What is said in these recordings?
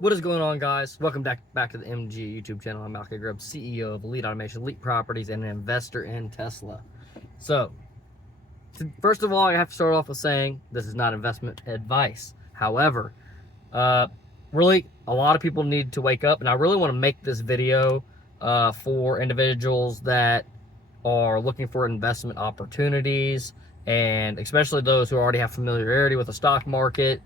What is going on, guys? Welcome back to the MG YouTube channel. I'm Malachi Greb, CEO of Elite Automation, Elite Properties, and an investor in Tesla. So, first of all, I have to start off with saying this is not investment advice. However, really, a lot of people need to wake up, and I really want to make this video for individuals that are looking for investment opportunities, and especially those who already have familiarity with the stock market.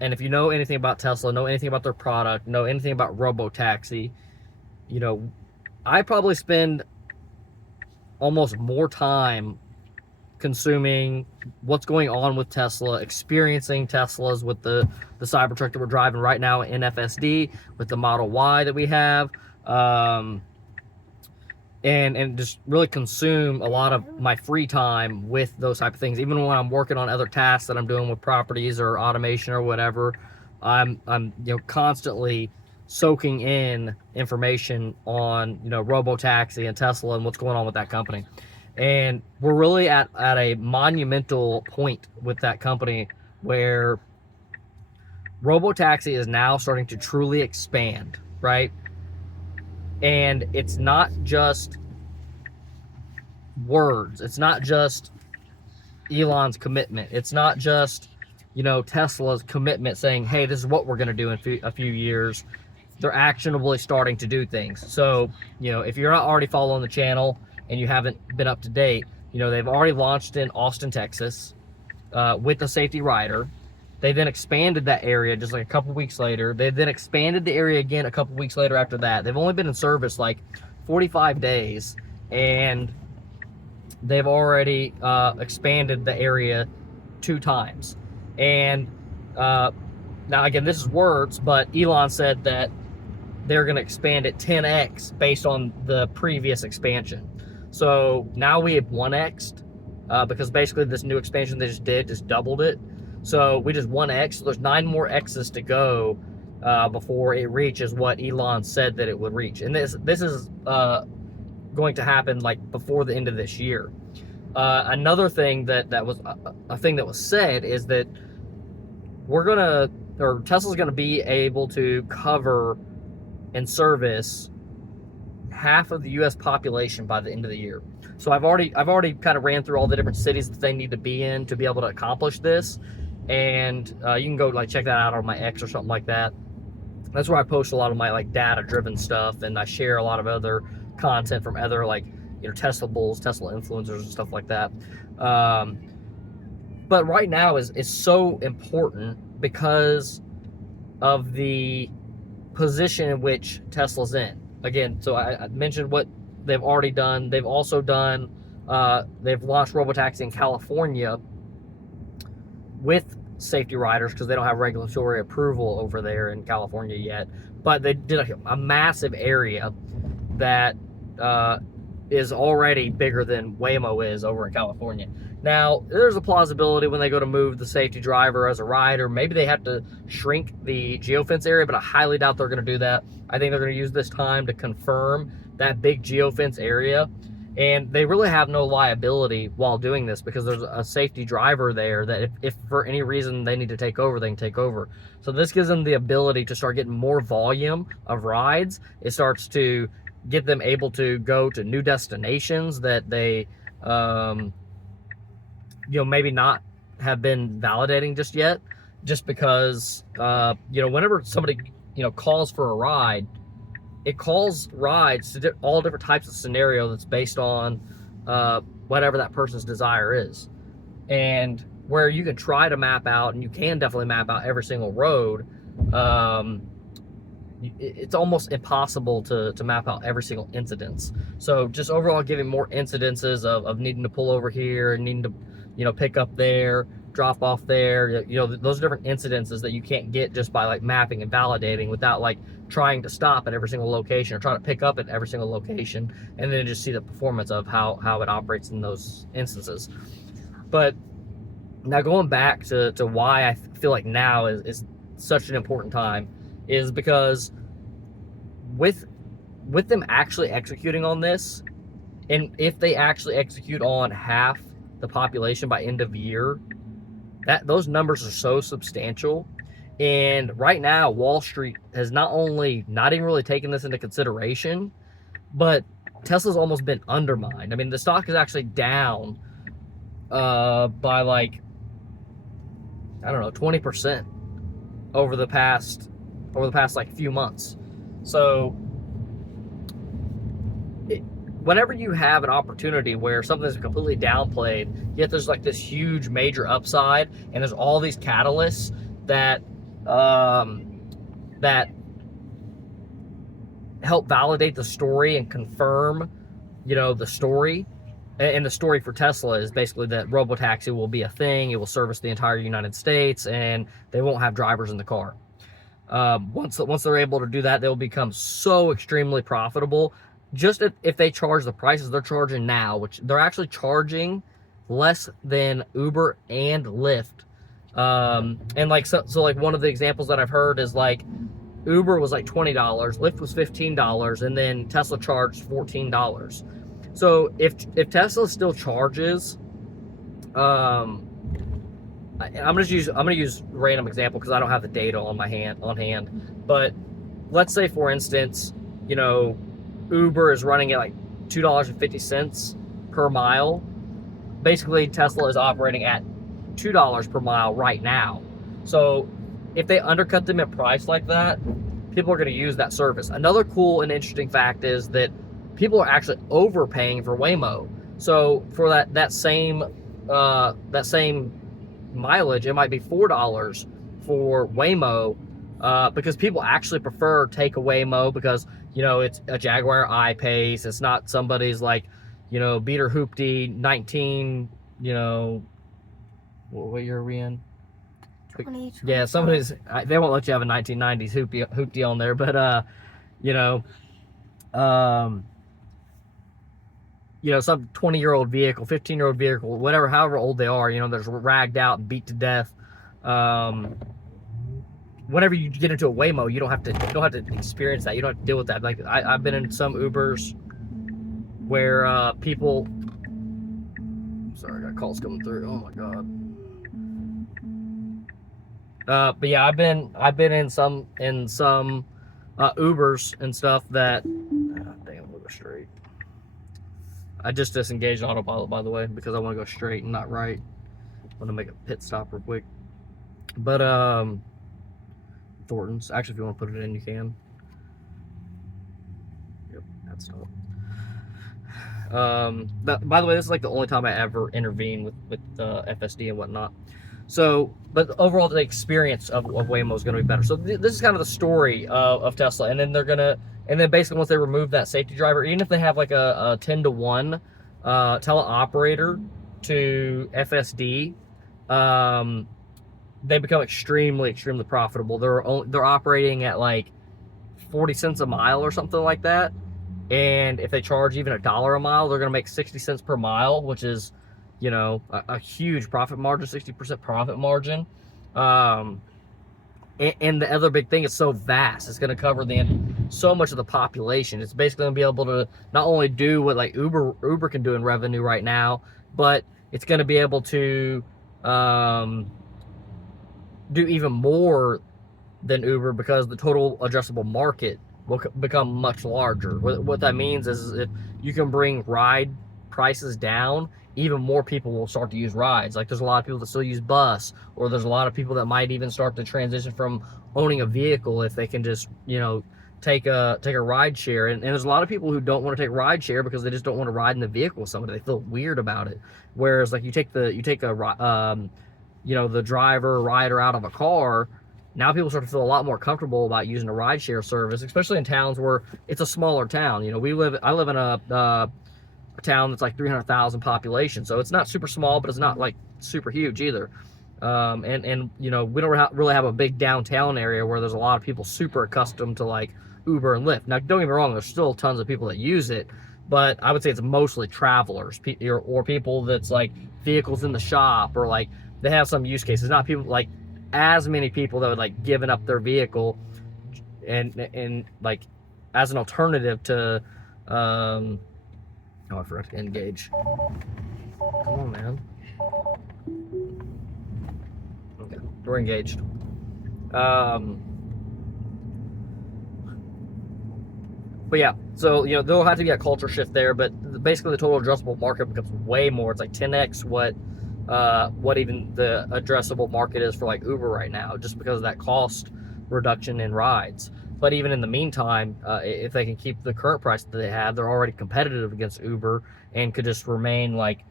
And if you know anything about Tesla, know anything about their product, know anything about Robotaxi, you know, I probably spend almost more time consuming what's going on with Tesla, experiencing Teslas with the Cybertruck that we're driving right now in FSD, with the Model Y that we have, and just really consume a lot of my free time with those type of things. Even when I'm working on other tasks that I'm doing with properties or automation or whatever, I'm constantly soaking in information on Robotaxi and Tesla and what's going on with that company. And we're really at a monumental point with that company where Robotaxi is now starting to truly expand, right? And it's not just words. It's not just Elon's commitment. It's not just, Tesla's commitment saying, hey, this is what we're going to do in a few years. They're actionably starting to do things. So, if you're not already following the channel and you haven't been up to date, they've already launched in Austin, Texas, with the safety rider. They then expanded that area just like a couple weeks later. They then expanded the area again a couple weeks later after that. They've only been in service like 45 days, and they've already expanded the area 2 times. And now, again, this is words, but Elon said that they're going to expand it 10x based on the previous expansion. So now we have 1x'd because basically this new expansion they just did just doubled it. So we just 1x. So there's 9 more x's to go before it reaches what Elon said that it would reach. And this is going to happen like before the end of this year. Another thing that was a thing that was said is that Tesla's gonna be able to cover and service half of the U.S. population by the end of the year. So I've already kind of ran through all the different cities that they need to be in to be able to accomplish this. And you can go check that out on my X or something like that. That's where I post a lot of my data driven stuff, and I share a lot of other content from other Tesla bulls, Tesla influencers, and stuff like that. But right now is so important because of the position in which Tesla's in. Again, so I mentioned what they've already done. They've also done, they've launched Robotaxi in California with safety riders because they don't have regulatory approval over there in California yet. But they did a massive area that is already bigger than Waymo is over in California. Now, there's a plausibility when they go to move the safety driver as a rider, maybe they have to shrink the geofence area, but I highly doubt they're going to do that. I think they're going to use this time to confirm that big geofence area. And they really have no liability while doing this because there's a safety driver there that if for any reason they need to take over, they can take over. So this gives them the ability to start getting more volume of rides. It starts to get them able to go to new destinations that they, maybe not have been validating just yet, just because, whenever somebody, calls for a ride, it calls rides to all different types of scenario that's based on whatever that person's desire is. And where you can try to map out, and you can definitely map out every single road, it's almost impossible to map out every single incidence. So just overall giving more incidences of needing to pull over here and needing to, pick up there, drop off there, those different incidences that you can't get just by mapping and validating without trying to stop at every single location or trying to pick up at every single location and then just see the performance of how it operates in those instances. But now going back to why I feel like now is such an important time is because with them actually executing on this, and if they actually execute on half the population by end of year, those numbers are so substantial. And right now, Wall Street has not only not even really taken this into consideration, but Tesla's almost been undermined. I mean, the stock is actually down by like, I don't know, 20% over the past like few months. So whenever you have an opportunity where something is completely downplayed, yet there's like this huge major upside, and there's all these catalysts that that help validate the story and confirm, the story. And the story for Tesla is basically that Robotaxi will be a thing. It will service the entire United States, and they won't have drivers in the car. Once they're able to do that, they'll become so extremely profitable. Just if they charge the prices they're charging now, which they're actually charging less than Uber and Lyft. And like so like one of the examples that I've heard is like Uber was like $20, Lyft was $15, and then Tesla charged $14. So if Tesla still charges, I'm gonna use a random example because I don't have the data on hand. But let's say, for instance, Uber is running at like $2.50 per mile. Basically, Tesla is operating at $2 per mile right now. So if they undercut them in price like that, people are going to use that service. Another cool and interesting fact is that people are actually overpaying for Waymo. So for that same mileage, it might be $4 for Waymo, because people actually prefer take a Waymo because it's a Jaguar I-Pace. It's not somebody's like beater hoopty 19. What year are we in? 20. Yeah, somebody's. They won't let you have a 1990s hoopty on there, but some 20-year-old vehicle, 15-year-old vehicle, whatever, however old they are, there's ragged out and beat to death. Whenever you get into a Waymo, you don't have to experience that. You don't have to deal with that. Like I've been in some Ubers where people. Sorry, I got calls coming through. Oh my god. But yeah, I've been in some Ubers and stuff that. Damn, we'll go straight. I just disengaged autopilot, by the way, because I want to go straight and not right. I want to make a pit stop real quick. But Thornton's. Actually, if you want to put it in, you can. Yep, that's stop. By the way, this is like the only time I ever intervene with FSD and whatnot. So, but overall, the experience of Waymo is going to be better. So this is kind of the story of Tesla, and then basically once they remove that safety driver, even if they have like a 10-to-1 teleoperator to FSD, they become extremely profitable. They're operating at like 40 cents a mile or something like that. And if they charge even $1 a mile, they're going to make 60 cents per mile, which is, a huge profit margin, 60% profit margin. And the other big thing, it's so vast. It's going to cover so much of the population. It's basically going to be able to not only do what like Uber can do in revenue right now, but it's going to be able to do even more than Uber because the total addressable market will become much larger. What that means is if you can bring ride prices down, even more people will start to use rides. Like there's a lot of people that still use bus, or there's a lot of people that might even start to transition from owning a vehicle if they can just take a ride share. And there's a lot of people who don't want to take ride share because they just don't want to ride in the vehicle with somebody. They feel weird about it. Whereas like you take the driver or rider out of a car. Now people start to feel a lot more comfortable about using a rideshare service, especially in towns where it's a smaller town. I live in a town that's like 300,000 population, so it's not super small, but it's not like super huge either. And we don't really have a big downtown area where there's a lot of people super accustomed to like Uber and Lyft. Now, don't get me wrong, there's still tons of people that use it, but I would say it's mostly travelers or people that's like vehicles in the shop, or like they have some use cases. Not people like as many people that would like given up their vehicle and like as an alternative to oh, I forgot to engage. Come on, man. Okay, we're engaged. But yeah, so there'll have to be a culture shift there, but basically the total addressable market becomes way more. It's like 10x what even the addressable market is for like Uber right now, just because of that cost reduction in rides. But even in the meantime, if they can keep the current price that they have, they're already competitive against Uber and could just remain like,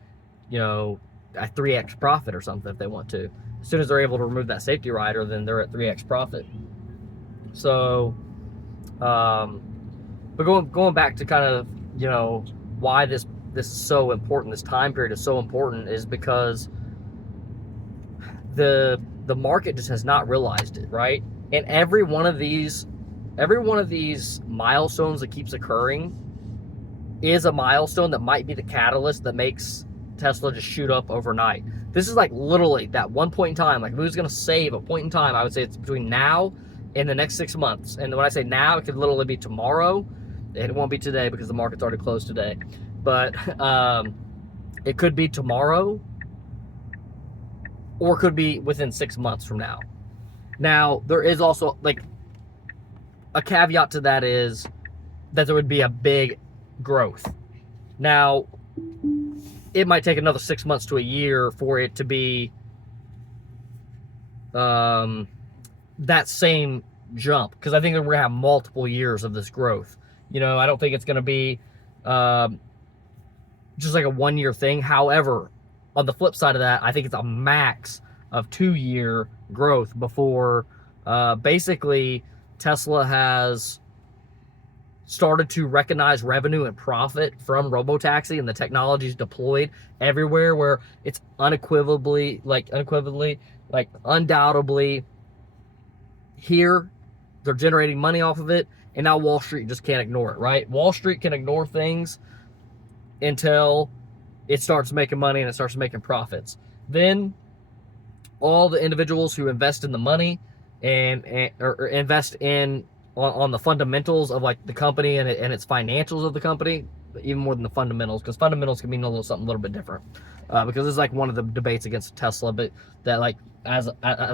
a 3x profit or something if they want to. As soon as they're able to remove that safety rider, then they're at 3x profit. So, but going back to kind of, why this is so important, this time period is so important, is because the market just has not realized it, right? And every one of these milestones that keeps occurring is a milestone that might be the catalyst that makes Tesla just shoot up overnight. This is like literally that one point in time. Like, if it was going to save a point in time, I would say it's between now and the next 6 months. And when I say now, it could literally be tomorrow. It won't be today because the market's already closed today. But it could be tomorrow, or it could be within 6 months from now. Now, there is also like a caveat to that, is that there would be a big growth. Now, it might take another 6 months to a year for it to be that same jump, because I think that we're gonna have multiple years of this growth. I don't think it's gonna be just like a 1 year thing. However, on the flip side of that, I think it's a max of 2 year growth before basically Tesla has started to recognize revenue and profit from Robotaxi, and the technology is deployed everywhere, where it's undoubtedly here, they're generating money off of it, and now Wall Street just can't ignore it, right? Wall Street can ignore things until it starts making money and it starts making profits. Then all the individuals who invest in the money or invest in on the fundamentals of like the company and its financials of the company, even more than the fundamentals, because fundamentals can mean something a little bit different. Because it's like one of the debates against Tesla, but that like as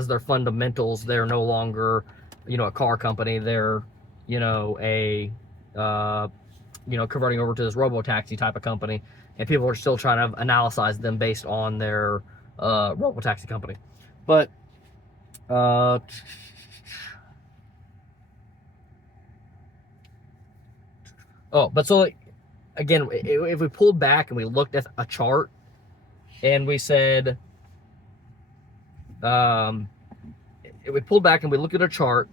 their fundamentals, they're no longer a car company. They're a converting over to this Robotaxi type of company, and people are still trying to analyze them based on their Robotaxi company. But so like, again, if we pulled back and we looked at a chart and we said, if we pulled back and we looked at a chart,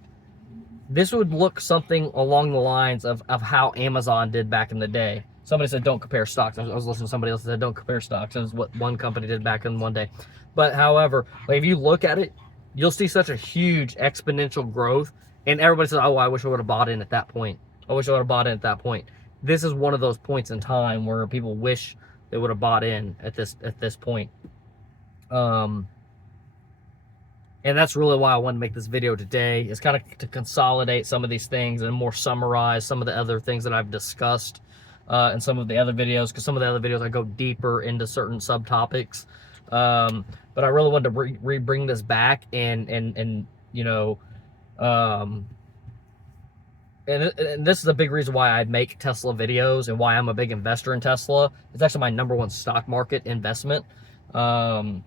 this would look something along the lines of how Amazon did back in the day. Somebody said don't compare stocks. I was listening to somebody else that said don't compare stocks. That's what one company did back in one day. But however, like, if you look at it, you'll see such a huge exponential growth, and everybody says, oh, I wish I would have bought in at that point. I wish I would have bought in at that point. This is one of those points in time where people wish they would have bought in at this point. And that's really why I wanted to make this video today, is kind of to consolidate some of these things and more summarize some of the other things that I've discussed in some of the other videos, because some of the other videos I go deeper into certain subtopics. But I really wanted to bring this back and this is a big reason why I make Tesla videos and why I'm a big investor in Tesla. It's actually my #1 stock market investment. But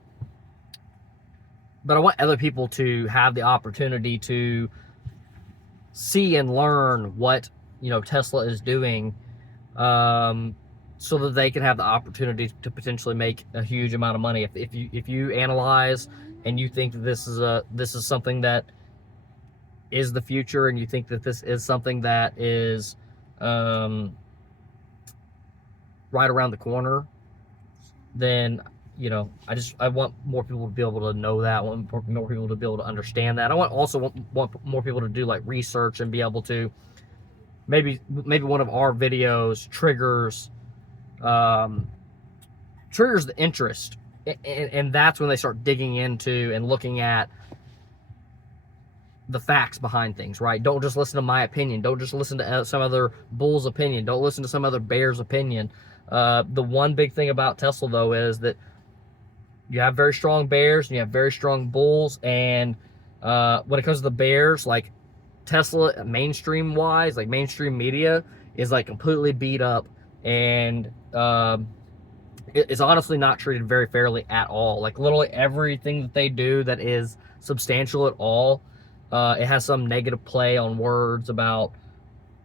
I want other people to have the opportunity to see and learn what Tesla is doing, so that they can have the opportunity to potentially make a huge amount of money. If you analyze and you think that this is something that is the future, and you think that this is something that is right around the corner, then I want more people to be able to know that. I want more people to be able to understand that. I want more people to do like research and be able to maybe one of our videos triggers the interest, and that's when they start digging into and looking at the facts behind things, right? Don't just listen to my opinion. Don't just listen to some other bull's opinion. Don't listen to some other bear's opinion. The one big thing about Tesla, though, is that you have very strong bears and you have very strong bulls, and When it comes to the bears, like Tesla, mainstream wise, like mainstream media is like completely beat up, and it's honestly not treated very fairly at all. Like literally everything that they do that is substantial at all, it has some negative play on words about,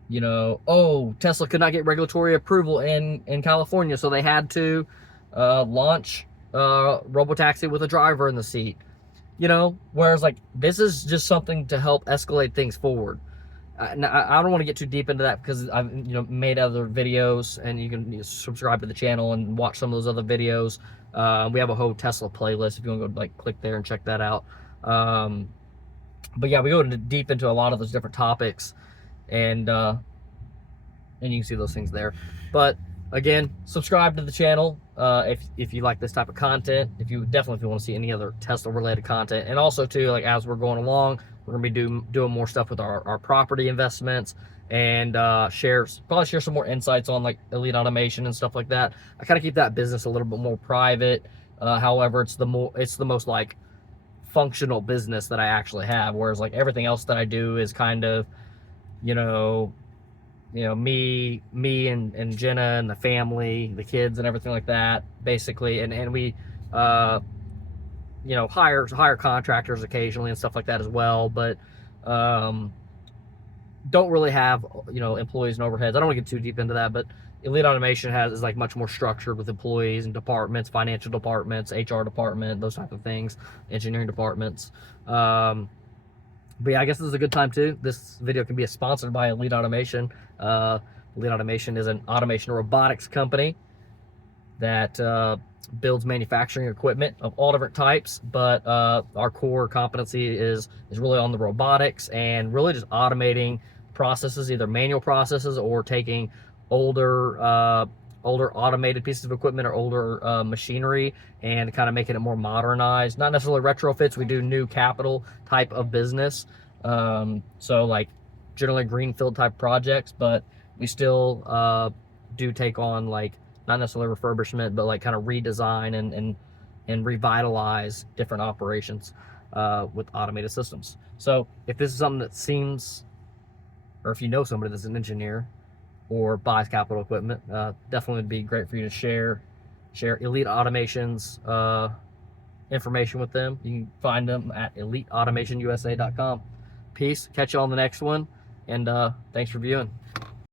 you know, oh, Tesla could not get regulatory approval in California, so they had to launch Robotaxi with a driver in the seat. You know, whereas like this is just something to help escalate things forward. I don't want to get too deep into that because I've made other videos, and you can subscribe to the channel and watch some of those other videos. We have a whole Tesla playlist if you want to go like click there and check that out. But yeah, we go deep into a lot of those different topics, and you can see those things there. But again, subscribe to the channel if you like this type of content. If you want to see any other Tesla related content, and also too, like as we're going along, we're gonna be doing more stuff with our property investments, and probably share some more insights on like Elite Automation and stuff like that. I kind of keep that business a little bit more private. However, it's the most like functional business that I actually have, whereas like everything else that I do is kind of, you know, me and Jenna and the family, the kids and everything like that, basically. And we, hire contractors occasionally and stuff like that as well. But don't really have, employees and overheads. I don't want to get too deep into that, but Elite Automation is like much more structured with employees and departments, financial departments, HR department, those type of things, engineering departments. But yeah, I guess this is a good time too. This video can be sponsored by Elite Automation. Elite Automation is an automation robotics company that builds manufacturing equipment of all different types. But our core competency is really on the robotics and really just automating processes, either manual processes or taking older automated pieces of equipment or older machinery and kind of making it more modernized. Not necessarily retrofits. We do new capital type of business. So like generally greenfield type projects, but we still do take on like not necessarily refurbishment, but like kind of redesign and revitalize different operations with automated systems. So if this is something that seems, or if you know somebody that's an engineer or buys capital equipment, definitely would be great for you to share Elite Automation's information with them. You can find them at eliteautomationusa.com. Peace. Catch you on the next one, and thanks for viewing.